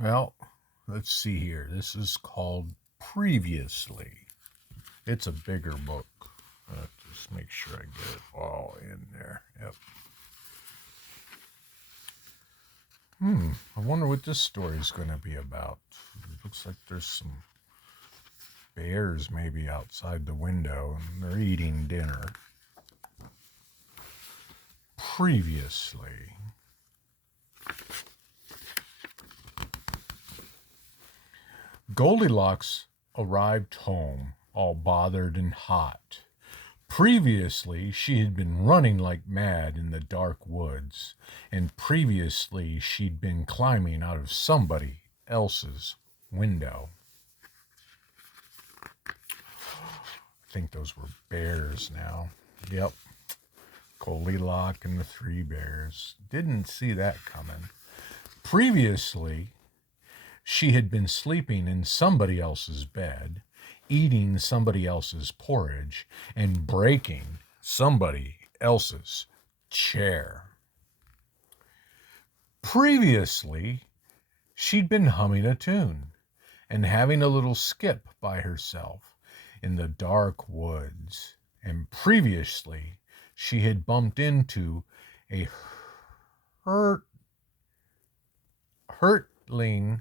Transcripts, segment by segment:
Well, let's see here. This is called Previously. It's a bigger book. Just make sure I get it all in there. Yep. I wonder what this story is going to be about. It looks like there's some bears maybe outside the window and they're eating dinner. Previously. Goldilocks arrived home, all bothered and hot. Previously, she had been running like mad in the dark woods, and previously, she'd been climbing out of somebody else's window. I think those were bears now. Yep. Goldilocks and the Three Bears. Didn't see that coming. Previously, she had been sleeping in somebody else's bed, eating somebody else's porridge, and breaking somebody else's chair. Previously, she'd been humming a tune and having a little skip by herself in the dark woods. And previously, she had bumped into a hurtling,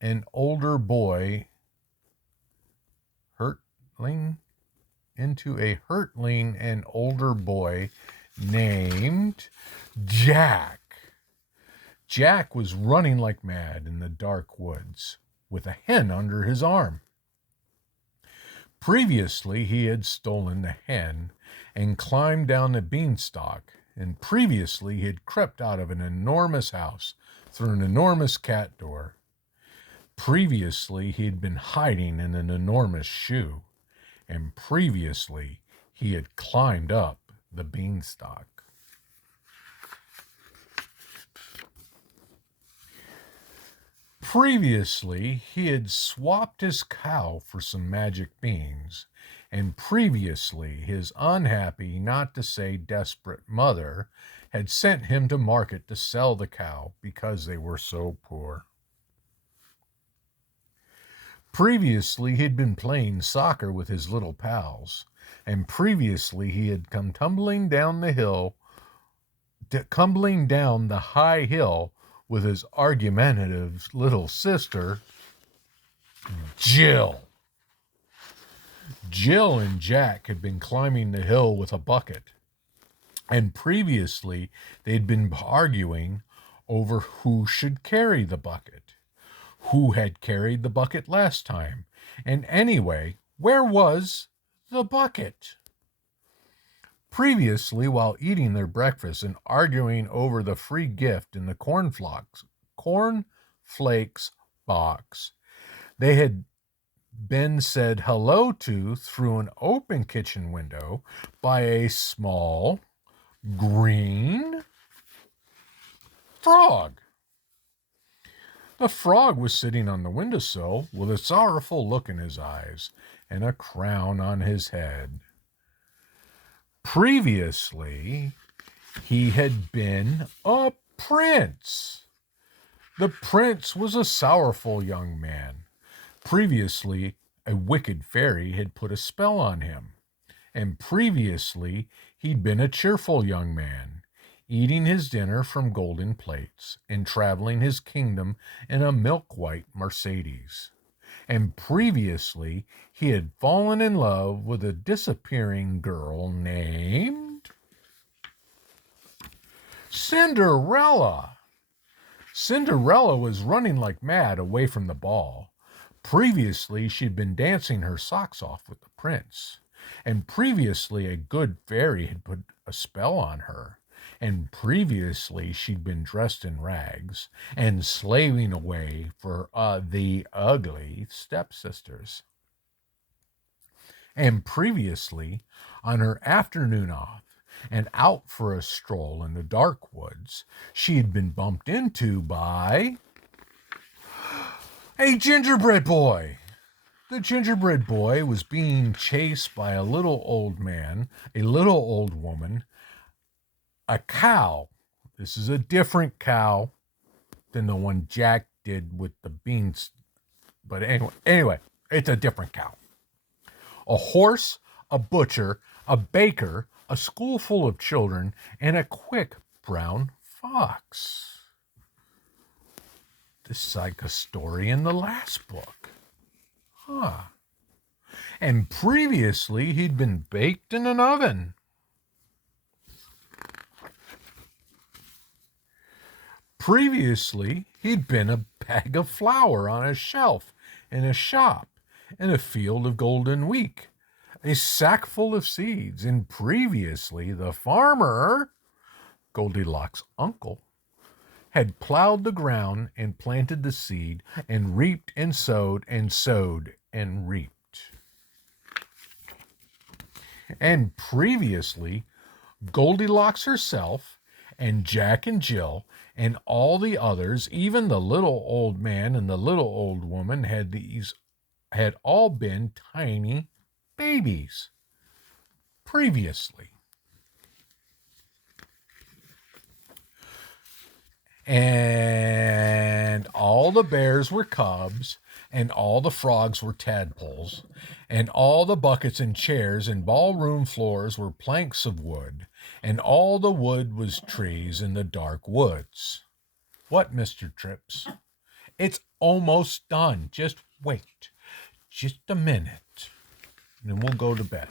an older boy, an older boy named Jack. Jack was running like mad in the dark woods with a hen under his arm. Previously, he had stolen the hen and climbed down the beanstalk, and previously he had crept out of an enormous house through an enormous cat door. Previously, he had been hiding in an enormous shoe, and previously, he had climbed up the beanstalk. Previously, he had swapped his cow for some magic beans, and previously, his unhappy, not to say desperate mother had sent him to market to sell the cow because they were so poor. Previously, he'd been playing soccer with his little pals, and previously he had come tumbling down the high hill with his argumentative little sister, Jill. Jill and Jack had been climbing the hill with a bucket, and previously they'd been arguing over who should carry the bucket. Who had carried the bucket last time? And anyway, where was the bucket? Previously, while eating their breakfast and arguing over the free gift in the cornflakes box, they had been said hello to through an open kitchen window by a small green frog. The frog was sitting on the windowsill with a sorrowful look in his eyes and a crown on his head. Previously, he had been a prince. The prince was a sorrowful young man. Previously, a wicked fairy had put a spell on him. And previously, he'd been a cheerful young man, eating his dinner from golden plates and traveling his kingdom in a milk-white Mercedes. And previously, he had fallen in love with a disappearing girl named Cinderella. Cinderella was running like mad away from the ball. Previously, she'd been dancing her socks off with the prince. And previously, a good fairy had put a spell on her. And previously, she'd been dressed in rags and slaving away for the ugly stepsisters. And previously, on her afternoon off and out for a stroll in the dark woods, she had been bumped into by a gingerbread boy. The gingerbread boy was being chased by a little old man, a little old woman, a cow. This is a different cow. than the one Jack did with the beans. But anyway, it's a different cow. A horse, a butcher, a baker, a school full of children, and a quick brown fox. This is like a story in the last book. Huh. And previously, he'd been baked in an oven. Previously, he'd been a bag of flour on a shelf in a shop in a field of golden wheat, a sack full of seeds. And previously, the farmer, Goldilocks' uncle, had plowed the ground and planted the seed and reaped and sowed and sowed and reaped. And previously, Goldilocks herself and Jack and Jill and all the others, even the little old man and the little old woman, had all been tiny babies. Previously. And all the bears were cubs, and all the frogs were tadpoles, and all the buckets and chairs and ballroom floors were planks of wood, and all the wood was trees in the dark woods. What, Mr. Trips? It's almost done. Just wait. Just a minute. And then we'll go to bed.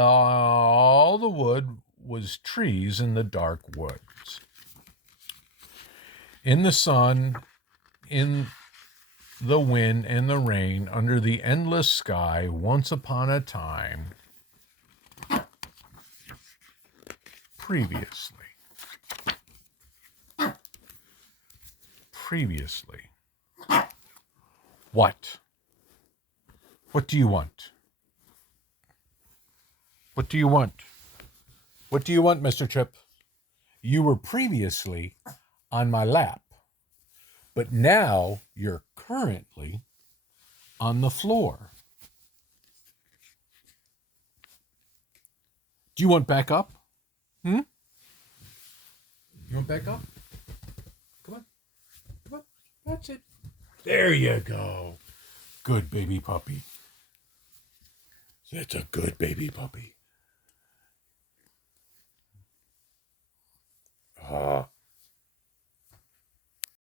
All the wood was trees in the dark woods. In the sun, in the wind and the rain, under the endless sky, once upon a time, previously. What? What do you want? What do you want? What do you want, Mr. Chip? You were previously on my lap, but now you're currently on the floor. Do you want back up? You want back up? Come on. Come on. That's it. There you go. Good baby puppy. That's a good baby puppy.